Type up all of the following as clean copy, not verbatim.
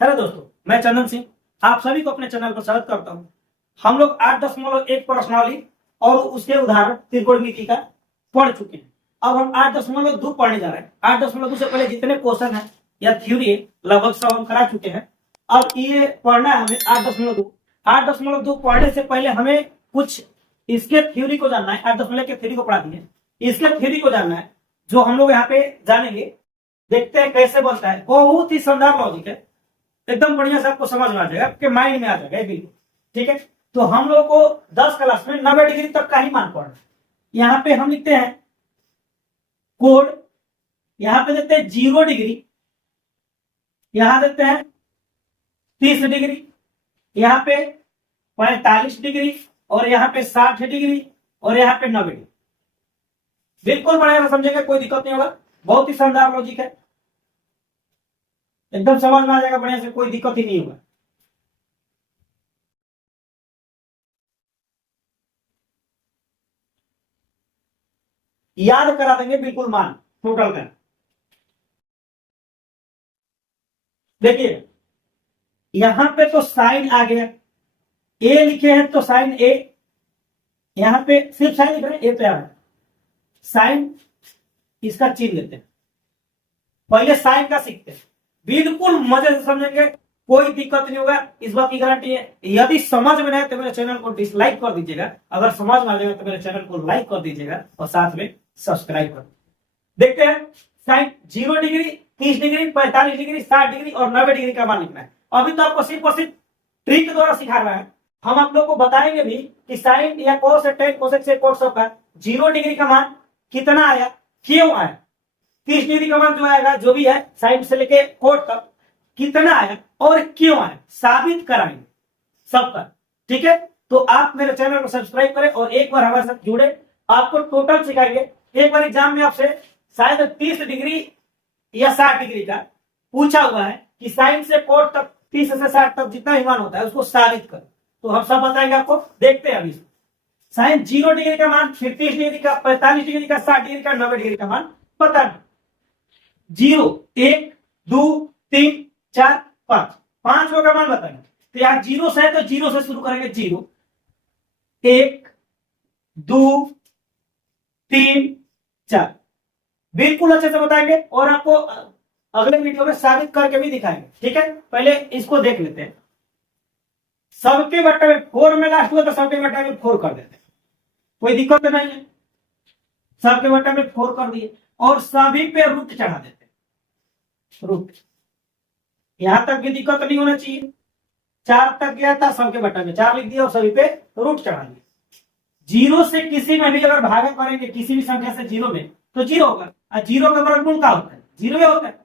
Hello दोस्तों, मैं चंदन सिंह आप सभी को अपने चैनल पर स्वागत करता हूं। हम लोग 8.1 प्रश्नावली और उसके उदाहरण त्रिकोणमिति का पढ़ चुके हैं। अब हम 8.2 पढ़ने जा रहे हैं। 8.2 से पहले जितने क्वेश्चन है या थ्योरी है लगभग सब हम करा चुके हैं। अब ये पढ़ना है हमें 8.2। 8.2 पढ़ने से पहले हमें कुछ इसके थ्योरी को जानना है। 8.1 के थ्योरी को पढ़ा दिए, इसके थ्योरी को जानना है जो हम लोग यहाँ पे जानेंगे। देखते हैं कैसे बनता है। बहुत ही शानदार लॉजिक है, एकदम बढ़िया से आपको समझ में आ जाएगा, आपके माइंड में आ जाएगा बिल्कुल। ठीक है, तो हम लोग को 10 क्लास में 90 डिग्री तक का ही मान पढ़ना है। यहाँ पे हम लिखते हैं कोड, यहाँ पे देते हैं 0 डिग्री, यहां देते हैं 30 डिग्री, यहाँ पे 45 डिग्री और यहाँ पे 60 डिग्री और यहाँ पे 90 डिग्री। बिल्कुल बढ़िया से समझेंगे, कोई दिक्कत नहीं होगा। बहुत ही शानदार लॉजिक है, एकदम समझ में आ जाएगा बढ़िया से, कोई दिक्कत ही नहीं होगा। याद करा देंगे बिल्कुल मान टोटल का। देखिए यहां पे तो साइन आ गया, ए लिखे हैं तो साइन ए, यहां पे सिर्फ साइन लिख रहे हैं, ए पे आ रहा है साइन, इसका चिन्ह लेते हैं। पहले साइन का सीखते हैं, बिल्कुल मजे से समझेंगे, कोई दिक्कत नहीं होगा, इस बात की गारंटी है। यदि समझ में नहीं तो मेरे चैनल को डिसलाइक कर दीजिएगा, अगर समझ में आ जाएगा तो मेरे चैनल को लाइक कर दीजिएगा और साथ में सब्सक्राइब कर। देखते हैं sine 0 degree, 30 degree, 45 degree, 60 degree और 90 डिग्री का मान लिखना है। अभी तो आपको सिर्फ और सिर्फ ट्रिक के द्वारा सिखा रहा है। हम आप लोग को बताएंगे भी कि साइन या कोस टेन कोसेक से कोस का 0 डिग्री का मान कितना आया, क्यों आया। 30 डिग्री का मान जो आएगा, जो भी है साइन से लेके कोट तक कितना आया और क्यों आया, साबित कराएंगे सबका। ठीक है, तो आप मेरे चैनल को सब्सक्राइब करें और एक बार हमारे साथ जुड़े, आपको टोटल सिखाएंगे। एक बार एग्जाम में आपसे शायद 30 डिग्री या 60 डिग्री का पूछा हुआ है कि साइन से कोट तक 30 से 60 तक जितना ही मान होता है उसको साबित कर, तो हम सब बताएंगे आपको। देखते हैं अभी साइन 0 डिग्री का मान, फिर 30 डिग्री का, 45 डिग्री का, 60 डिग्री का, 90 डिग्री का मान बताना। 0, 1, 2, 3, 4, 5, 5 का मान बताना। तो यहाँ 0 से है तो 0 से शुरू करेंगे। 0, 1, 2, 3, 4 बिल्कुल अच्छे से बताएंगे और आपको अगले वीडियो में साबित करके भी दिखाएंगे। ठीक है, पहले इसको देख लेते हैं। सबके बट्टे में 4 में लास्ट हुआ तो सबके बट्टे में 4 कर देते हैं, कोई दिक्कत नहीं है। सबके बट्टे में 4 कर दिए और सभी पे रूट चढ़ा देते हैं। रूट यहां तक भी दिक्कत नहीं होना चाहिए। 4 तक गया था, सबके बट्टे में 4 लिख दिया और सभी पे रूट चढ़ा दिया। 0 से किसी में भी अगर भागा करेंगे, किसी भी संख्या से 0 में, तो 0 होगा। और 0 का वर्गमूल क्या होता है, 0 ही होता है।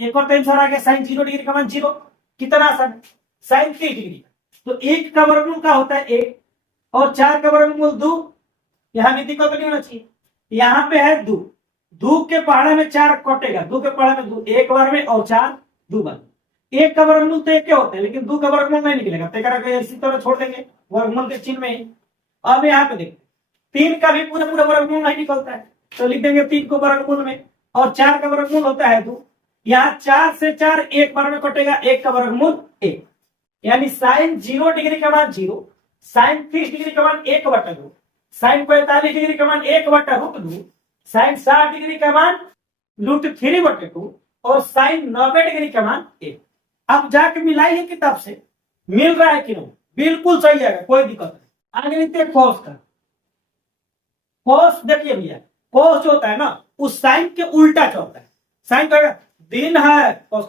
एक और आंसर आ गया, साइन 0 डिग्री का मान 0। कितना आसान है, साइन 30 डिग्री। तो 1 का वर्गमूल क्या होता है 1 और 4 का वर्गमूल 2। यहां भी दिक्कत नहीं होना चाहिए। यहां पे है 2, 2 के पहाड़े में 4 कटेगा, 2 के पहाड़े में 2 एक बार में और 4 2 बार। 1 का वर्गमूल तो 1 के होते हैं, लेकिन 2 का वर्गमूल नहीं निकलेगा, इसी तरह छोड़ देंगे वर्गमूल के चिन्ह में ही। अब यहाँ पे देखते 3 का भी पूरा पूरा वर्गमूल नहीं निकलता है, तो लिख देंगे 3 को वर्गमूल में, और 4 का वर्गमूल होता है 2। यहाँ 4 से 4 एक बार में कटेगा, 1 का वर्गमूल 1। यानी साइन 0 डिग्री का मान 0, साइन 30 डिग्री का मान 1/2, साइन 45 डिग्री का मान 1/√2, साइन 60 डिग्री का मान √3/2 और साइन 90 डिग्री का मान 1। अब जाके मिलाइए किताब से, मिल रहा है कि नहीं, बिल्कुल सही है, कोई दिक्कत नहीं। आगे लिखते हैं कोस का। कोस देखिए भैया, कोस जो होता है ना उस साइन के उल्टा चलता है। साइन का दिन है, कोस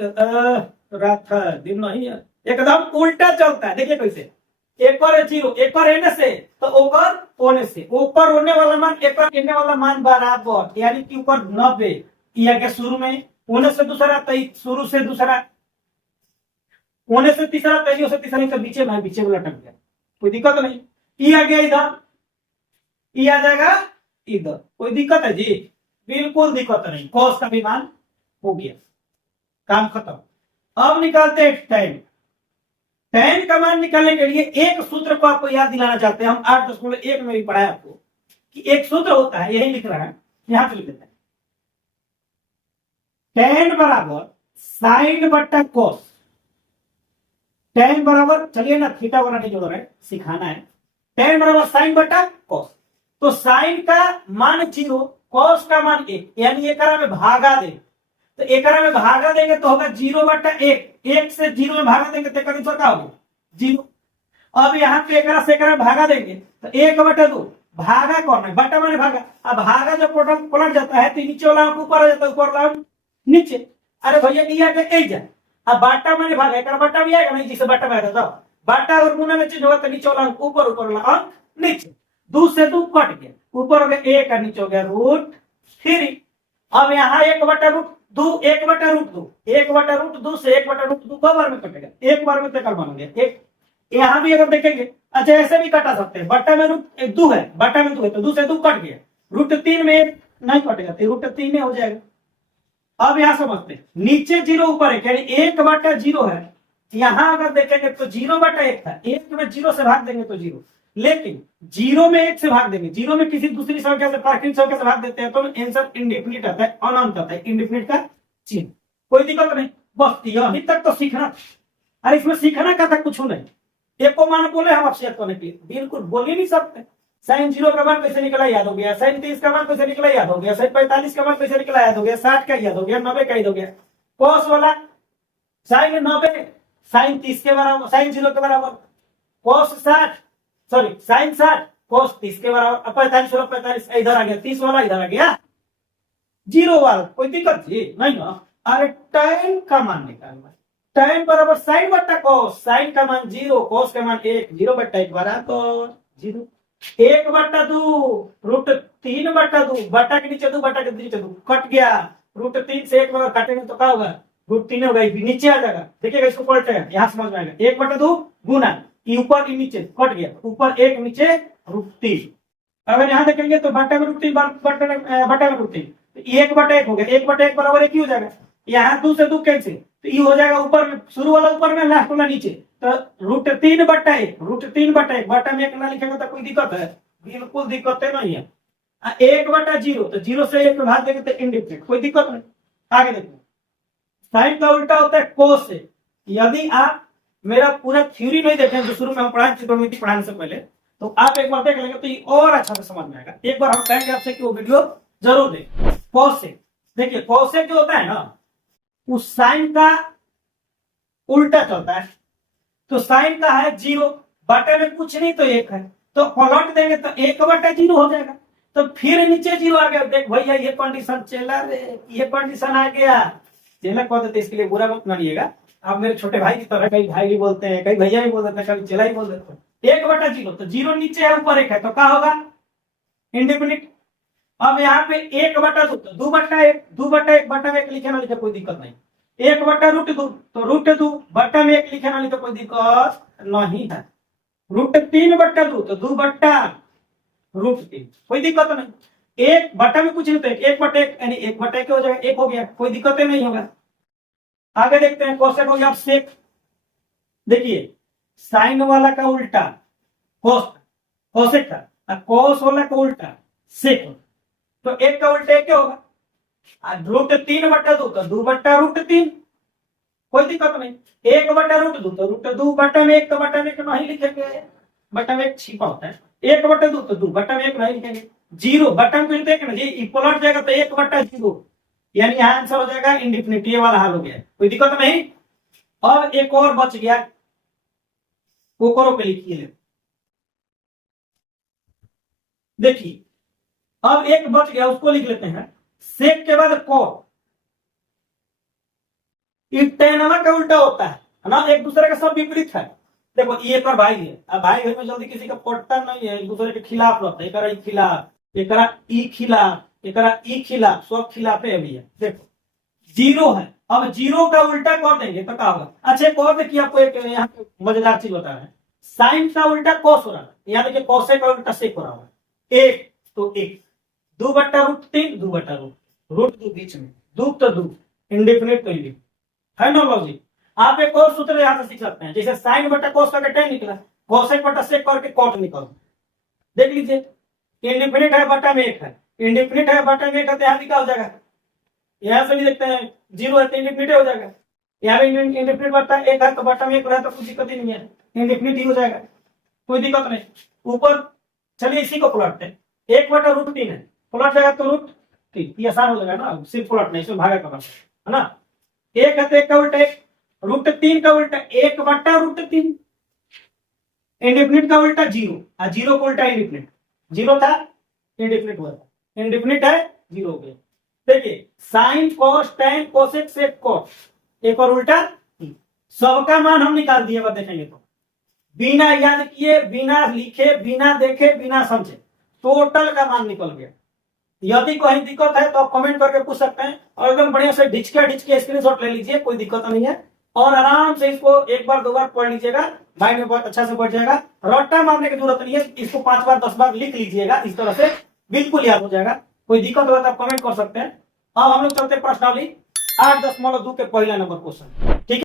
रात है, दिन नहीं है, एकदम उल्टा चलता है। देखिए कैसे, एक और 0, एक और एने से तो ऊपर होने से, ऊपर होने वाला मान एक और एने वाला मान बराबर, यानी कि ऊपर 90 किया गया शुरू में, होने से दूसरा, शुरू से दूसरा, होने से तीसरा, तैयो से तीसरा, तो बीचे में बीचे में लटक गया, कोई दिक्कत नहीं। ई आ गया इधर, ई आ जाएगा इधर, कोई दिक्कत है जी, बिल्कुल दिक्कत नहीं। कॉस का भी मान हो गया, काम खत्म। अब निकालते हैं टैन। टैन का मान निकालने के लिए एक सूत्र को आपको याद दिलाना चाहते हैं। हम 8.1 में भी पढ़ाया आपको कि एक सूत्र होता है, यही लिख रहा है, यहां पे लिख देते हैं। टैन बराबर साइन बट्टा कॉस। tan बराबर, चलिए ना थीटा बनाने की जरूरत है, सिखाना है। tan बराबर साइन बटा कॉस, तो साइन का मान 0, कॉस का मान 1, यानी एकरा में भागा दे, तो एकरा में भागा देंगे तो होगा 0 बटा 1, 1 से 0 में भागा देंगे तो करीब क्या होगा 0। अब यहाँ पे एकरा से एकरा में भागा देंगे तो 1 बटा 2, भागा कौन है, बटा माने भागा, अब भागा जब पलट जाता है तो नीचे वाला ऊपर आ जाता है, ऊपर वाला नीचे। अरे भैया ये के ए जा, अब बाटा माने भागा, एकरा बटा भी आएगा नहीं, जिसे बटा में आता था बाटा और गुना में चेंज होगा तो नीचे वाला ऊपर, ऊपर वाला और नीचे, 2 से 2 कट गया, ऊपर हो गया 1 और नीचे हो गया √3। अब यहाँ 1 बटा रूट 2, 1 बटा रूट 2, 1 बटा रूट 2 से 1 बटा रूट 2 दो बार में कटेगा, एक बार में तो कल बन गया एक। यहाँ भी अगर देखेंगे, अच्छा ऐसे भी कटा सकते हैं, बटा में रूट 2 है, बटा में 2 है तो 2 से 2 कट गया, √3 में 1 नहीं कटेगा तो √3 में हो जाएगा। अब यहाँ समझते हैं, नीचे 0 ऊपर 1, यानी 1 बटा 0 है, यहाँ अगर देखेंगे तो 0 बटा 1 था, 1 में 0 से भाग देंगे तो 0, लेकिन 0 में 1 से भाग देंगे, 0 में किसी दूसरी संख्या से प्राकृतिक संख्या से भाग देते हैं तो आंसर इंडेफिनिट आता है, अनंत आता है, इंडेफिनिट का चिन्ह, कोई दिक्कत नहीं। बस यही तक तो सीखना, अरे इसमें सीखना का था कुछ नहीं, एको मान बोले हम आपसे करने के लिए बिल्कुल बोल ही नहीं सकते। साइन 0 का मान कैसे निकला याद हो गया, साइन 30 का मान कैसे निकला याद हो गया, साइन 45 का मान कैसे निकला याद हो गया, 60 का याद हो गया, 90 का याद हो गया। कॉस वाला साइन 90 साइन 30 के बराबर, साइन 0 के बराबर, कॉस 60 सॉरी साइन 60 कॉस 30 के बराबर, 45 वाला 45 इधर आ गया, 30 वाला इधर आ गया, 0 वाला कोई दिक्कत थी नहीं ना। अरे tan का मान निकालना, tan बराबर साइन बटा कॉस, साइन का मान 0, कॉस का मान 1, 0 बटा 1 बराबर 0, 1 बटा 2 √3 बटा 2, बटा के नीचे 2 बटा के नीचे 2 कट गया, √3 से 1 अगर काटेंगे तो क्या होगा √3 होगा, नीचे आ जाएगा, देखिएगा इसको पलटेगा, यहाँ समझ में आएगा, 1 बटा 2 गुना ऊपर की नीचे कट गया, ऊपर 1 नीचे √3। अगर यहाँ देखेंगे तो बटा में √3 बटा में √3, 1 बटा 1 हो गया, 1 बटा 1 बराबर 1 ही हो जाएगा, यहाँ 2 से 2 कैंसिल, तो ये हो जाएगा ऊपर में, शुरू वाला ऊपर में, लास्ट वाला नीचे, तो √3 बटा 1, √3 बटा 1 बटा में 1 ना लिखेगा तो कोई दिक्कत है, बिल्कुल दिक्कत है नहीं है। 1 बटा 0, तो 0 से 1 में भाग देंगे तो इंडेफिनिट, कोई दिक्कत नहीं। आगे देखिए, साइन का उल्टा होता है कोस से। यदि आप मेरा पूरा थ्योरी नहीं देखें जो शुरू में हम पढ़ाए त्रिकोणमिति पढ़ाने से पहले, तो आप एक बार देख लेंगे तो ये और अच्छा से समझ में आएगा। एक बार हम कहेंगे आपसे कि वो वीडियो जरूर देखें। कॉस से देखिए, कॉस से जो होता है ना, उस साइन का उल्टा चलता है, तो साइन का है 0, बटे में कुछ नहीं तो 1 है, तो पलट देंगे तो 1 बटा 0 हो जाएगा, तो फिर नीचे 0 आ गया। देख भैया ये कंडीशन चला रे, ये कंडीशन आ गया, चेला कह देते, इसके लिए बुरा मत मानिएगा, आप मेरे छोटे भाई की तरह, कई भाई भी बोलते हैं, कई भैया भी बोल देते हैं, कभी चेला ही बोल देते हैं। 1 बटा 0, तो 0 नीचे है ऊपर 1 है, तो क्या होगा इंडेफिनिट। अब यहाँ पे 1 बटा 2, तो 2 बटा 1, 2 बटा 1 बटा में 1 लिखे ना लिखे कोई दिक्कत नहीं, 1 बटा √2, तो √2 बटा में 1 लिखे ना लिखे कोई दिक्कत नहीं है, √3 बटा 2, तो 2 बटा √3 कोई दिक्कत नहीं, 1 बटा में कुछ नहीं तो 1 बटा 1 यानी 1 बटा 1 हो जाएगा, 1 हो गया, कोई दिक्कत नहीं होगा। आगे देखते हैं, कोसेक हो गया सेक। देखिए साइन वाला का उल्टा कोस, कोसेक था, कोस वाला का उल्टा सेक, तो 1 का उल्टा 1 क्या होगा, √3 बटा 2, तो 2 बटा √3 कोई दिक्कत नहीं, 1 बटा √2, तो √2 बटा में 1, तो बटा में 1 नहीं लिखेंगे, बटा में 1 छिपा होता है, 1 बटा 2, तो 2 बटा में 1 नहीं लिखेंगे, 0 बटा में 1 ना जी पलट जाएगा तो 1 बटा 0, यानी यहाँ आंसर हो जाएगा इंडेफिनिट, ये वाला हाल हो गया, कोई दिक्कत नहीं। और एक और बच गया, कोकरो पे लिखिए, देखिए अब एक बच गया, उसको लिख लेते हैं, सेक के बाद कोट, टेनवा का उल्टा होता है ना, एक दूसरे का सब विपरीत है। देखो ये पर भाई है, अब भाई घर में जल्दी किसी का पटता नहीं है, एक दूसरे के खिलाफ रहता है, एकरा खिलाफ, एकरा ई खिलाफ, एकरा ई खिलाफ, सब खिलाफे अभी है। देखो 0 है, अब 0 का उल्टा कर देंगे तो क्या होगा। अच्छा एक और देखिए, आपको एक यहाँ पे मजेदार चीज बता रहे हैं, साइन का उल्टा कोस हो रहा है, यहाँ देखिए कोसे का उल्टा सेक हो रहा है, 1 तो 1, 2 बटा √3, 2 बटा √2 बीच में, 2 तो 2 इंडेफिनिट तो इंडेफिनिट है ना लॉजिक। आप एक और सूत्र यहाँ से सीख सकते हैं, जैसे साइन बटा कोस करके tan निकला, कोसेक बटा सेक करके कॉट निकल, देख लीजिए इंडेफिनिट है बटा में 1 है, इंडेफिनिट है बटा में 1 है, तो यहाँ भी क्या हो जाएगा, यहाँ से भी देखते हैं 0 है तो इंडेफिनिट हो जाएगा, यहाँ पे इंडेफिनिट बढ़ता है, एक है तो बटन एक रहे तो कुछ दिक्कत ही नहीं है, इंडेफिनिट ही हो जाएगा, कोई दिक्कत नहीं। ऊपर चलिए इसी को पलटते हैं, 1/√3 है, पलट जाएगा तो √3, ये आसान हो जाएगा ना, सिर्फ पलट नहीं, इसमें भागा करना है ना। एक है तो एक का उल्टा एक, √3 का उल्टा 1/√3, इंडेफिनिट का उल्टा 0, और 0 का उल्टा इंडेफिनिट, 0 था इंडेफिनिट हुआ, इंडेफिनिट है 0 हो गया। देखिए sine cos tan cosec sec cos, एक और उल्टा, सबका मान हम निकाल दिए, बस देखेंगे तो बिना याद किए, बिना लिखे, बिना देखे, बिना समझे टोटल का मान निकल गया। यदि कोई दिक्कत है तो आप कमेंट करके पूछ सकते हैं, और एकदम बढ़िया से ढिच के स्क्रीनशॉट ले लीजिए, कोई दिक्कत नहीं है, और आराम से इसको एक बार 2 बार पढ़ लीजिएगा, माइंड में बहुत अच्छा से बैठ जाएगा। रट्टा मारने की जरूरत नहीं है, इसको 5 बार 10 बार लिख लीजिएगा, इस तरह से बिल्कुल याद हो जाएगा। कोई दिक्कत होगा तो आप कमेंट कर सकते हैं। अब हम लोग चलते प्रश्नावली 8.2 के पहला नंबर क्वेश्चन।